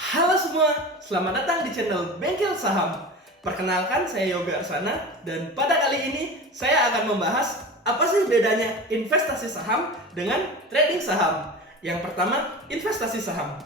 Halo semua, selamat datang di channel Bengkel Saham. Perkenalkan, saya Yoga Arsana dan pada kali ini saya akan membahas apa sih bedanya investasi saham dengan trading saham. Yang pertama, investasi saham.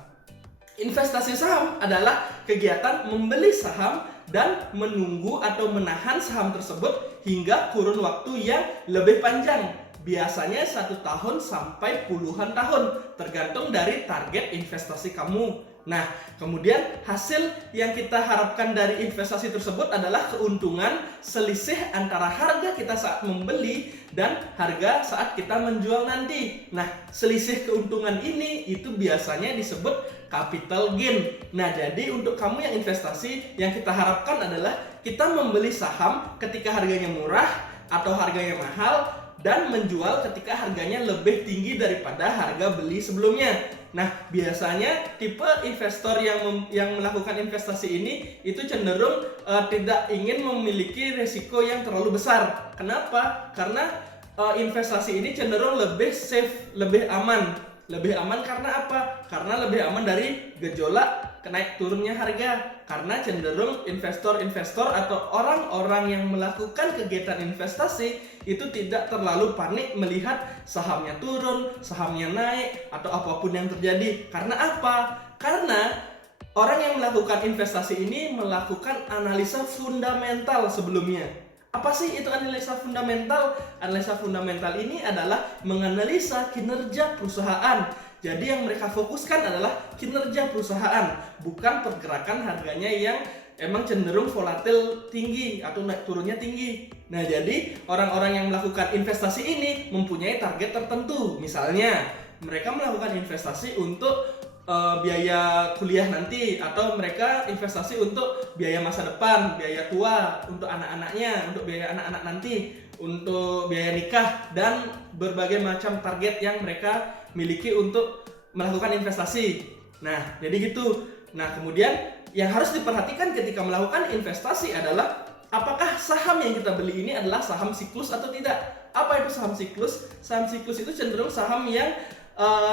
Investasi saham adalah kegiatan membeli saham dan menunggu atau menahan saham tersebut hingga kurun waktu yang lebih panjang. Biasanya 1 tahun sampai puluhan tahun, tergantung dari target investasi kamu. Nah, kemudian hasil yang kita harapkan dari investasi tersebut adalah keuntungan selisih antara harga kita saat membeli dan harga saat kita menjual nanti. Nah, selisih keuntungan ini itu biasanya disebut capital gain. Nah, jadi untuk kamu yang investasi, yang kita harapkan adalah kita membeli saham ketika harganya murah atau harganya mahal dan menjual ketika harganya lebih tinggi daripada harga beli sebelumnya. Nah, biasanya tipe investor yang melakukan investasi ini itu cenderung tidak ingin memiliki risiko yang terlalu besar. Kenapa? Karena investasi ini cenderung lebih safe, lebih aman. Lebih aman karena apa? Karena lebih aman dari gejolak naik turunnya harga. Karena cenderung investor-investor atau orang-orang yang melakukan kegiatan investasi itu tidak terlalu panik melihat sahamnya turun, sahamnya naik, atau apapun yang terjadi. Karena apa? Karena orang yang melakukan investasi ini melakukan analisa fundamental sebelumnya. Apa sih itu analisa fundamental? Analisa fundamental ini adalah menganalisa kinerja perusahaan. Jadi yang mereka fokuskan adalah kinerja perusahaan, bukan pergerakan harganya yang emang cenderung volatil tinggi atau naik turunnya tinggi. Nah, jadi orang-orang yang melakukan investasi ini mempunyai target tertentu. Misalnya, mereka melakukan investasi untuk biaya kuliah nanti, atau mereka investasi untuk biaya masa depan, biaya tua, untuk anak-anaknya, untuk biaya anak-anak nanti, untuk biaya nikah, dan berbagai macam target yang mereka miliki untuk melakukan investasi. Nah, jadi gitu. Nah, kemudian yang harus diperhatikan ketika melakukan investasi adalah apakah saham yang kita beli ini adalah saham siklus atau tidak. Apa itu saham siklus? Saham siklus itu cenderung saham yang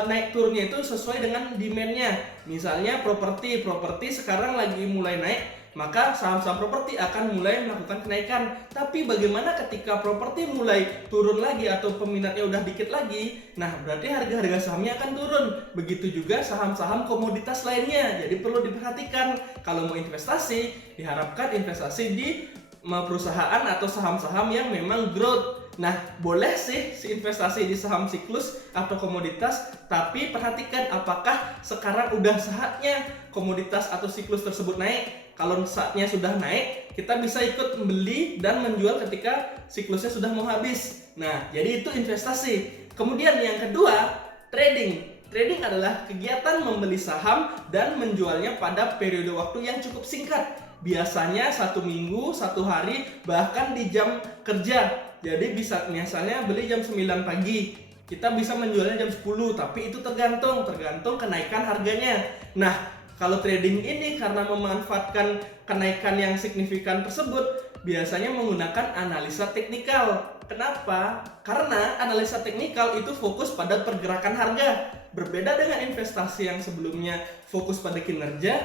naik turunnya itu sesuai dengan demand-nya. Misalnya properti sekarang lagi mulai naik, maka saham-saham properti akan mulai melakukan kenaikan. Tapi bagaimana ketika properti mulai turun lagi atau peminatnya udah dikit lagi? Nah, berarti harga-harga sahamnya akan turun. Begitu juga saham-saham komoditas lainnya. Jadi perlu diperhatikan kalau mau investasi, diharapkan investasi di perusahaan atau saham-saham yang memang growth. Nah, boleh sih investasi di saham siklus atau komoditas, tapi perhatikan apakah sekarang udah saatnya komoditas atau siklus tersebut naik. Kalau saatnya sudah naik, kita bisa ikut membeli dan menjual ketika siklusnya sudah mau habis. Nah, jadi itu investasi. Kemudian yang kedua, trading. Trading adalah kegiatan membeli saham dan menjualnya pada periode waktu yang cukup singkat. Biasanya 1 minggu, 1 hari, bahkan di jam kerja. Jadi misalnya beli jam 9 pagi, kita bisa menjualnya jam 10, tapi itu tergantung kenaikan harganya. Nah, kalau trading ini karena memanfaatkan kenaikan yang signifikan tersebut, biasanya menggunakan analisa teknikal. Kenapa? Karena analisa teknikal itu fokus pada pergerakan harga. Berbeda dengan investasi yang sebelumnya fokus pada kinerja,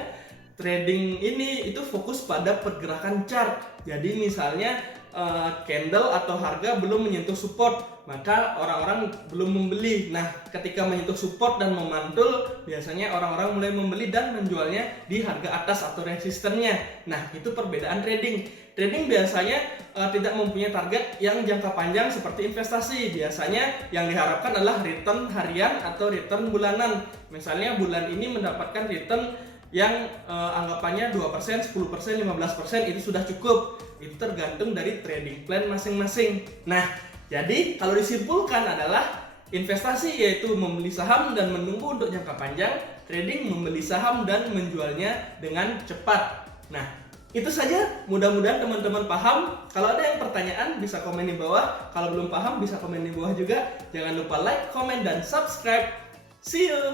trading ini itu fokus pada pergerakan chart. Jadi misalnya candle atau harga belum menyentuh support, maka orang-orang belum membeli. Nah, ketika menyentuh support dan memantul, biasanya orang-orang mulai membeli dan menjualnya di harga atas atau resistennya. Nah, itu perbedaan trading. Trading biasanya tidak mempunyai target yang jangka panjang seperti investasi. Biasanya yang diharapkan adalah return harian atau return bulanan. Misalnya bulan ini mendapatkan return yang anggapannya 2%, 10%, 15% itu sudah cukup. Itu tergantung dari trading plan masing-masing. Nah, jadi kalau disimpulkan adalah investasi yaitu membeli saham dan menunggu untuk jangka panjang, trading membeli saham dan menjualnya dengan cepat. Nah, itu saja, mudah-mudahan teman-teman paham. Kalau ada yang pertanyaan bisa komen di bawah. Kalau belum paham bisa komen di bawah juga. Jangan lupa like, comment, dan subscribe. See you!